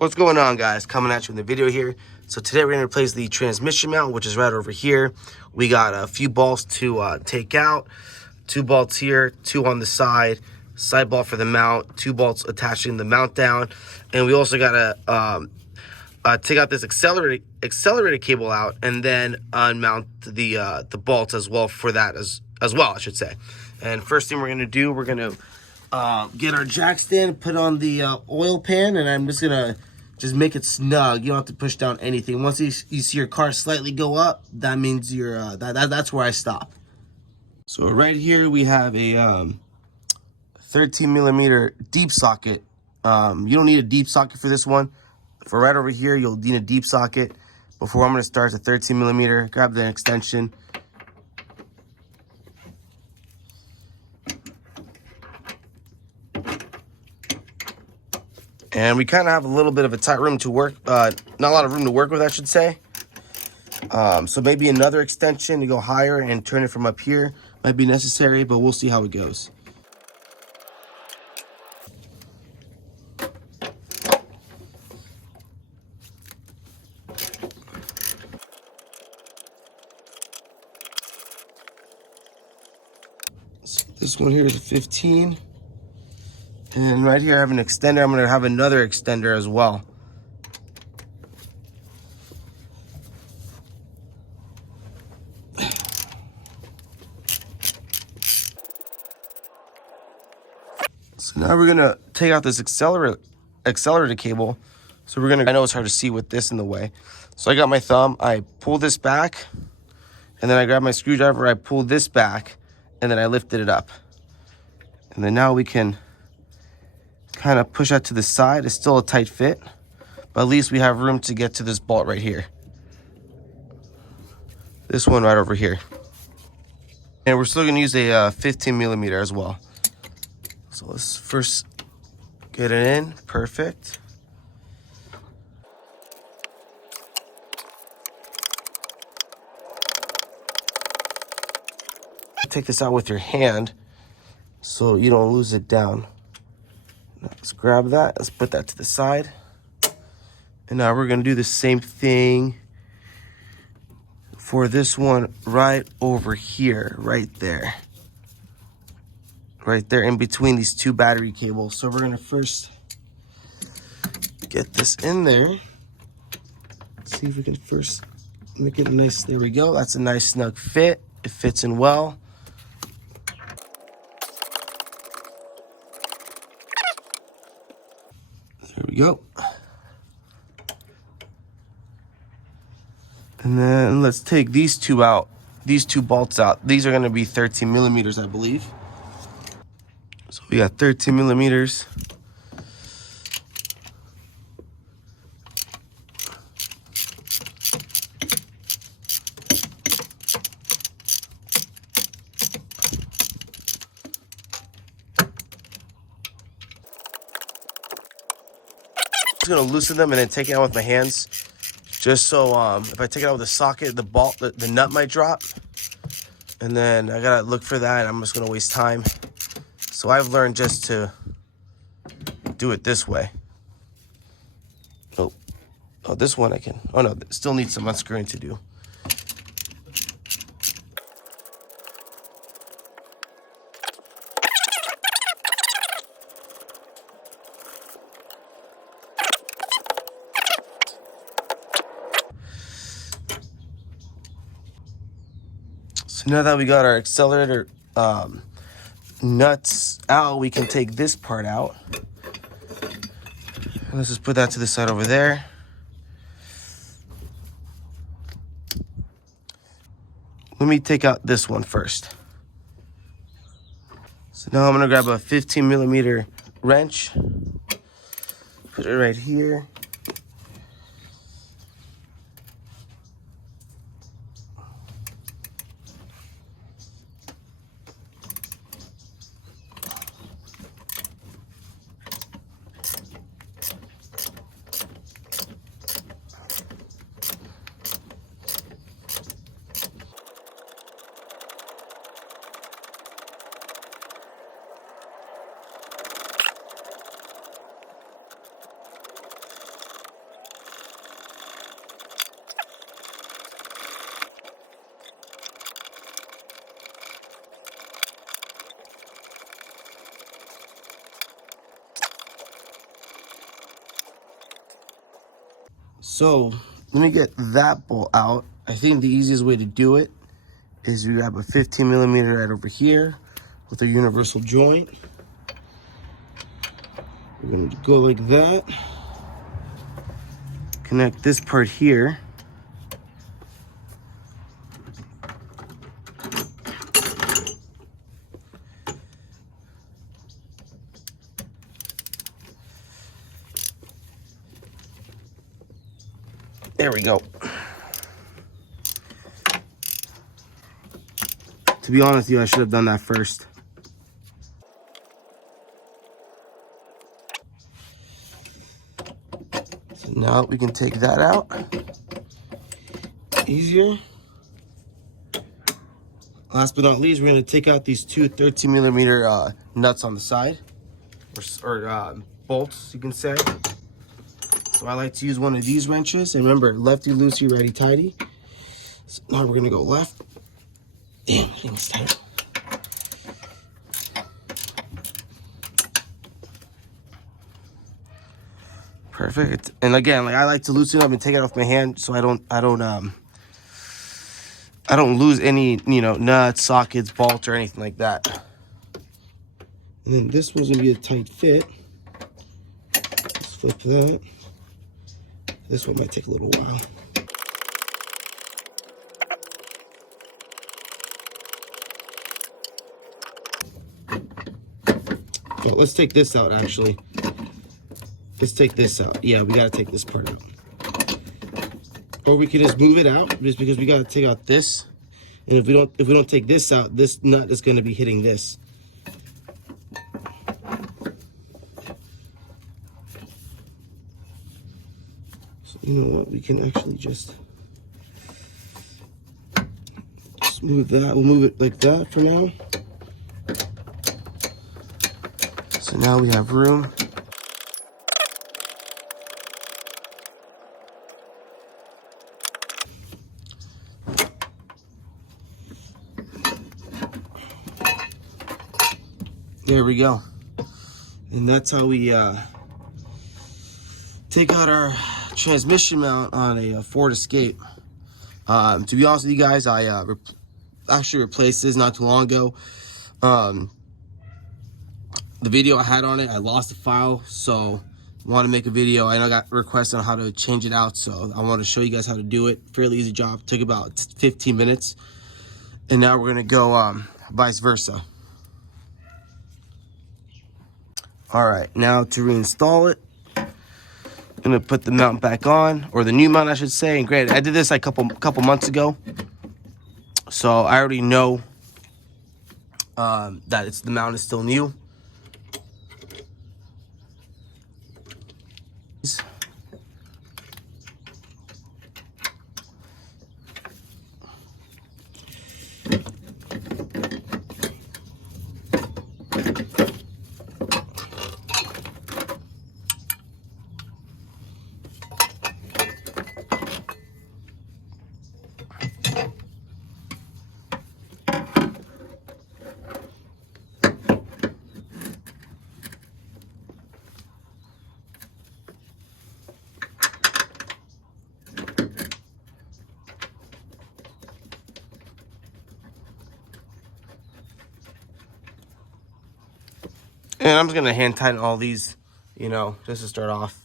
What's going on, guys? Coming at you in the video here. So today we're going to replace the transmission mount, which is right over here. We got a few bolts to take out. 2 bolts here, 2 on the side bolt for the mount, 2 bolts attaching the mount down. And we also got to take out this accelerator cable out and then unmount the bolts as well for that as well, I should say. And first thing we're going to do, we're going to get our jack stand, put on the oil pan, and I'm just gonna make it snug. You don't have to push down anything. Once you see your car slightly go up, that means you're that's where I stop. So right here we have a 13 millimeter deep socket. You don't need a deep socket for this one. For right over here, you'll need a deep socket. Before I'm gonna start the 13 millimeter, grab the extension. And we kind of have a little bit of a tight room to work, not a lot of room to work with, I should say. So maybe another extension to go higher and turn it from up here might be necessary, but we'll see how it goes. So this one here is a 15. And right here I have an extender. I'm going to have another extender as well. So now we're going to take out this accelerator cable. So I know it's hard to see with this in the way. So I got my thumb, I pull this back, and then I grab my screwdriver, I pull this back, and then I lifted it up. And then now we can kind of push that to the side. It's still a tight fit, but at least we have room to get to this bolt right here. This one right over here. And we're still gonna use a 15 millimeter as well. So let's first get it in, perfect. Take this out with your hand so you don't lose it down. Let's grab that, let's put that to the side. And now we're gonna do the same thing for this one right over here, right there. Right there in between these 2 battery cables. So we're gonna first get this in there. Let's see if we can first make it nice. There we go, that's a nice snug fit. It fits in well. There we go. And then let's take these 2 out, these 2 bolts out. These are gonna be 13 millimeters, I believe. So we got 13 millimeters. I'm just gonna loosen them and then take it out with my hands. Just so if I take it out with the socket, the nut might drop. And then I gotta look for that, and I'm just gonna waste time. So I've learned just to do it this way. Oh, this one I can. Oh no, still need some unscrewing to do. So now that we got our accelerator nuts out, we can take this part out. Let's just put that to the side over there. Let me take out this one first. So now I'm gonna grab a 15 millimeter wrench, put it right here. So let me get that bolt out. I think the easiest way to do it is you grab a 15mm right over here with a universal joint. We're going to go like that. Connect this part here. There we go. To be honest with you, I should have done that first. So now we can take that out. Easier. Last but not least, we're going to take out these two 13mm nuts on the side, or bolts, you can say. So I like to use one of these wrenches. And remember, lefty loosey, righty tighty. So now we're going to go left. Damn, thing's tight. Perfect. And again, like I like to loosen up and take it off my hand so I don't lose any, nuts, sockets, bolts, or anything like that. And then this one's gonna be a tight fit. Let's flip that. This one might take a little while. Oh, let's take this out actually. Let's take this out. Yeah, we gotta take this part out. Or we can just move it out just because we gotta take out this. And if we don't take this out, this nut is gonna be hitting this. So you know what? We can actually just move that. We'll move it like that for now. So now we have room. There we go. And that's how we take out our transmission mount on a Ford Escape. To be honest with you guys, I actually replaced this not too long ago. The video I had on it, I lost the file, so I want to make a video. I know I got requests on how to change it out, so I want to show you guys how to do it. Fairly easy job. Took about 15 minutes. And now we're going to go vice versa. All right, now to reinstall it, I'm gonna put the mount back on, or the new mount, I should say. And granted, I did this like a couple months ago, so I already know that the mount is still new. And I'm just gonna hand tighten all these, just to start off.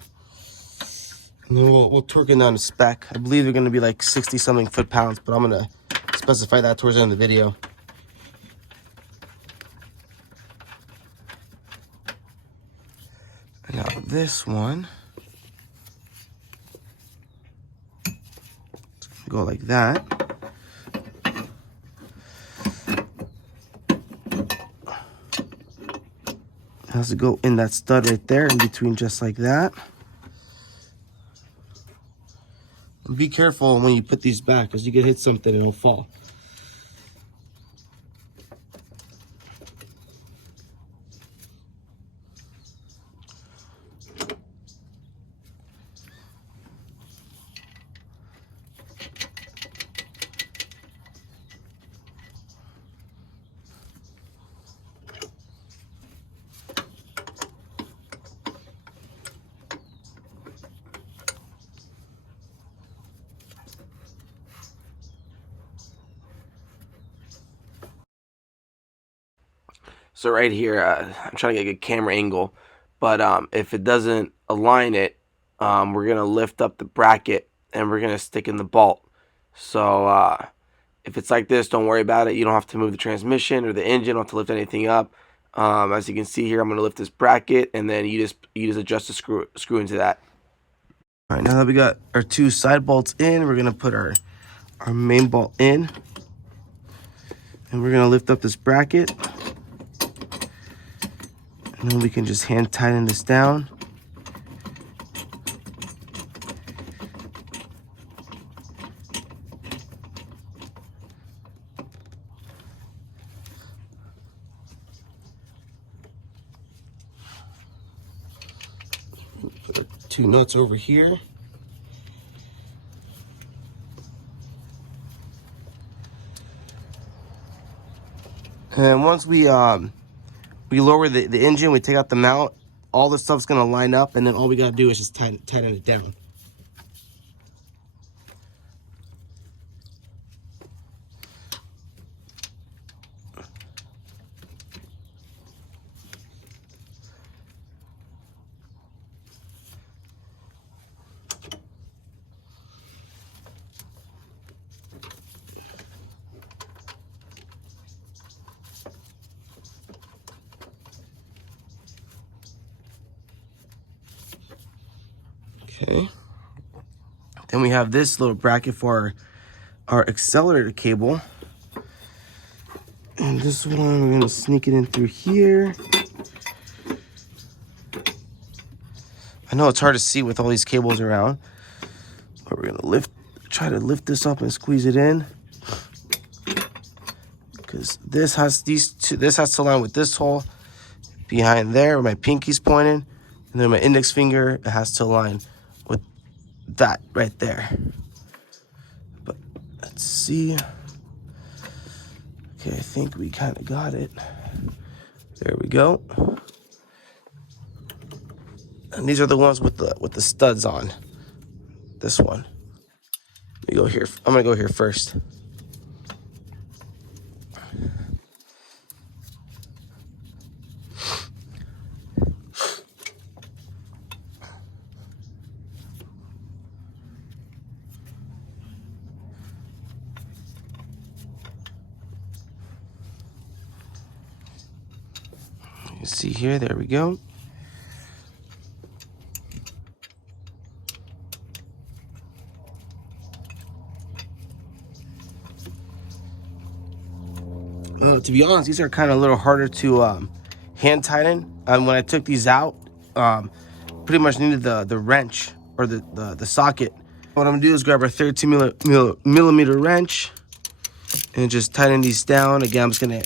And then we'll torque it down to spec. I believe they're gonna be like 60-something foot-pounds, but I'm gonna specify that towards the end of the video. Now this one, go like that. It has to go in that stud right there, in between, just like that. And be careful when you put these back, because you can hit something and it'll fall. So right here, I'm trying to get a good camera angle, but if it doesn't align it, we're gonna lift up the bracket and we're gonna stick in the bolt. So if it's like this, don't worry about it. You don't have to move the transmission or the engine. Don't have to lift anything up. As you can see here, I'm gonna lift this bracket, and then you just adjust the screw into that. All right, now that we got our two side bolts in, we're gonna put our main bolt in, and we're gonna lift up this bracket, and then we can just hand tighten this down. Put our two nuts over here. And once we lower the engine, we take out the mount, all the stuff's gonna line up, and then all we gotta do is just tighten it down. Okay. Then we have this little bracket for our accelerator cable. And this one, we're gonna sneak it in through here. I know it's hard to see with all these cables around, but we're gonna try to lift this up and squeeze it in. Because this has to line with this hole behind there where my pinky's pointing, and then my index finger, it has to align with that right there. But let's see. Okay, I think we kind of got it. There we go. And these are the ones with the studs on. This one. Let me go here. I'm gonna go here first. You see here, there we go. To be honest, these are kind of a little harder to hand tighten. When I took these out, pretty much needed the wrench or the socket. What I'm gonna do is grab our 13 millimeter wrench and just tighten these down. Again, I'm just gonna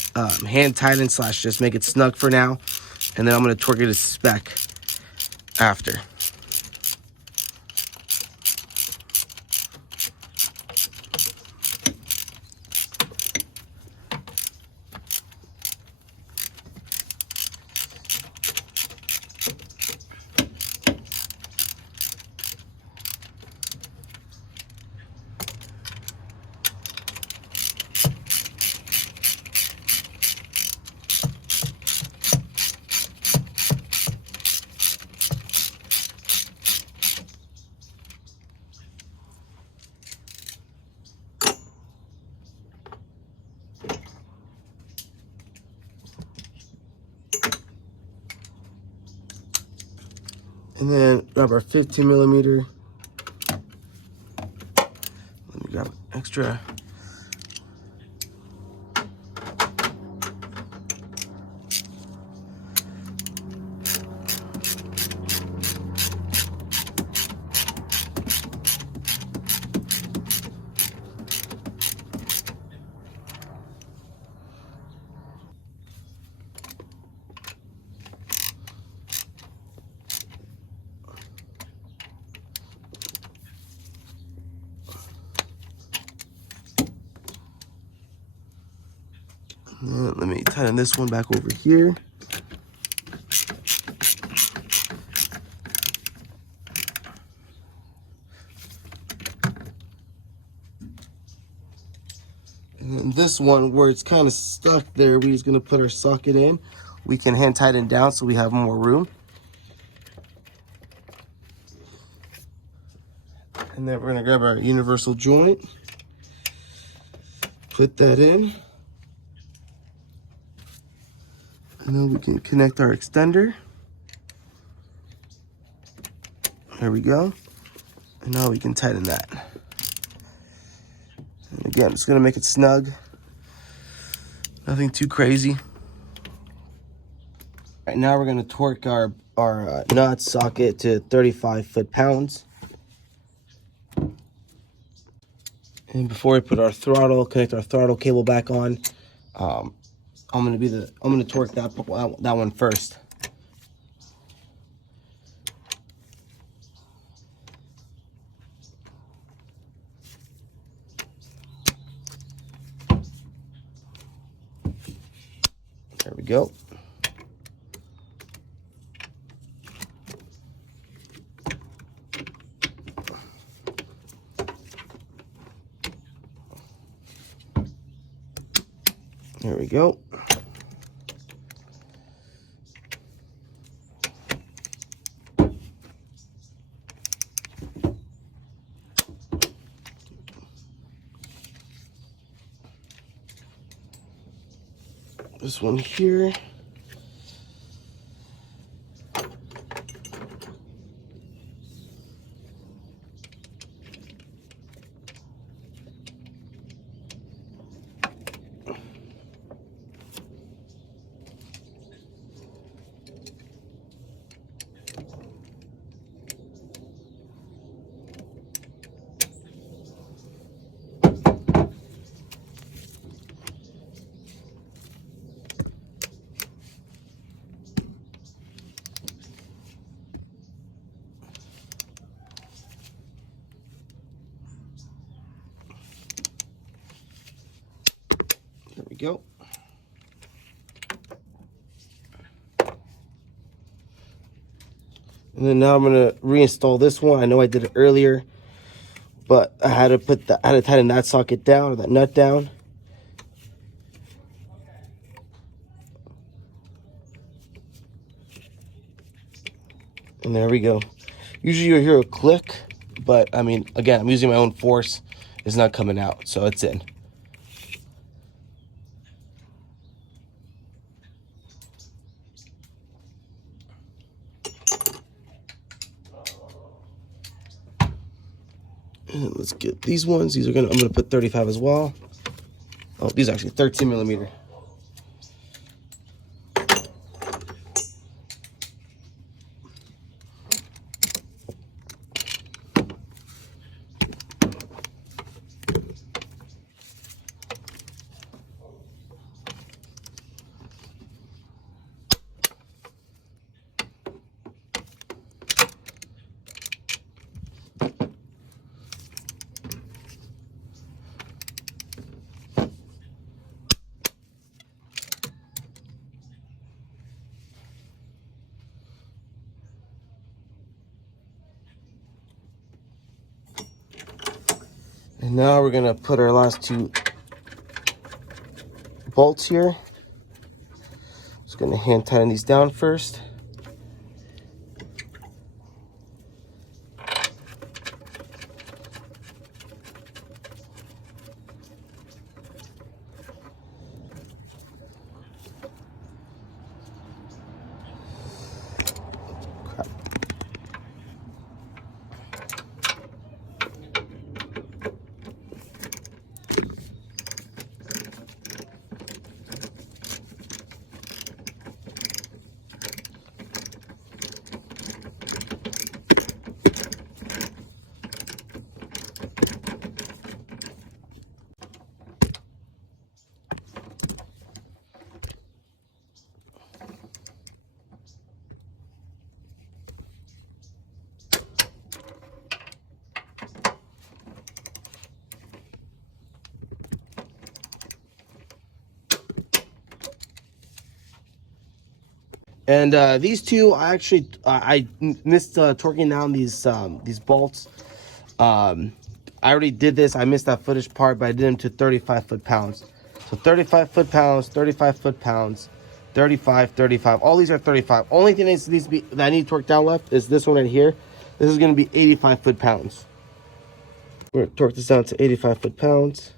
hand tighten / just make it snug for now, and then I'm gonna torque it to spec after. And then grab our 15 millimeter. Let me grab an extra. Let me tighten this one back over here. And then this one where it's kind of stuck there, we're just gonna put our socket in. we can hand tighten down so we have more room. And then we're gonna grab our universal joint, put that in, and then we can connect our extender. There we go. And now we can tighten that. And again, I'm just gonna make it snug. Nothing too crazy. All right, now we're gonna torque our nut socket to 35 foot-pounds. And before we put our throttle, connect our throttle cable back on, I'm gonna torque that one first. There we go. There we go. This one here. There we go. And then now I'm gonna reinstall this one. I know I did it earlier, but I had to tighten that socket down, or that nut down. And there we go. Usually you'll hear a click, but I mean, again, I'm using my own force. It's not coming out, so it's in. And let's get these ones. I'm gonna put 35 as well. Oh, these are actually 13 millimeter. And now we're gonna put our last two bolts here. Just gonna hand tighten these down first. And these two, I missed torquing down these bolts. I already did this. I missed that footage part, but I did them to 35 foot-pounds. So 35 foot-pounds, 35 foot-pounds. 35, 35. All these are 35. Only thing that needs to be, that I need torque down left is this one right here. This is going to be 85 foot-pounds. We're going to torque this down to 85 foot-pounds.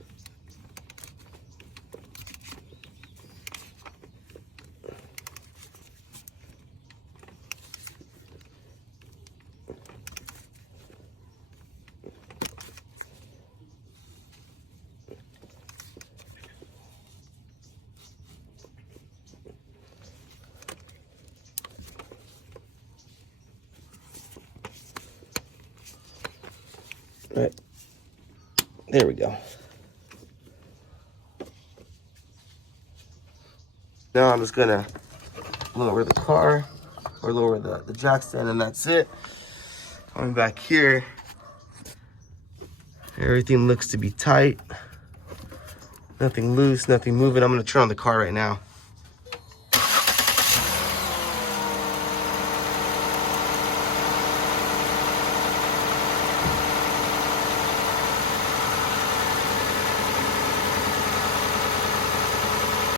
Right. There we go. Now I'm just gonna lower the car or lower the jack stand, and that's it. Coming back here, everything looks to be tight. Nothing loose, nothing moving. I'm gonna turn on the car right now.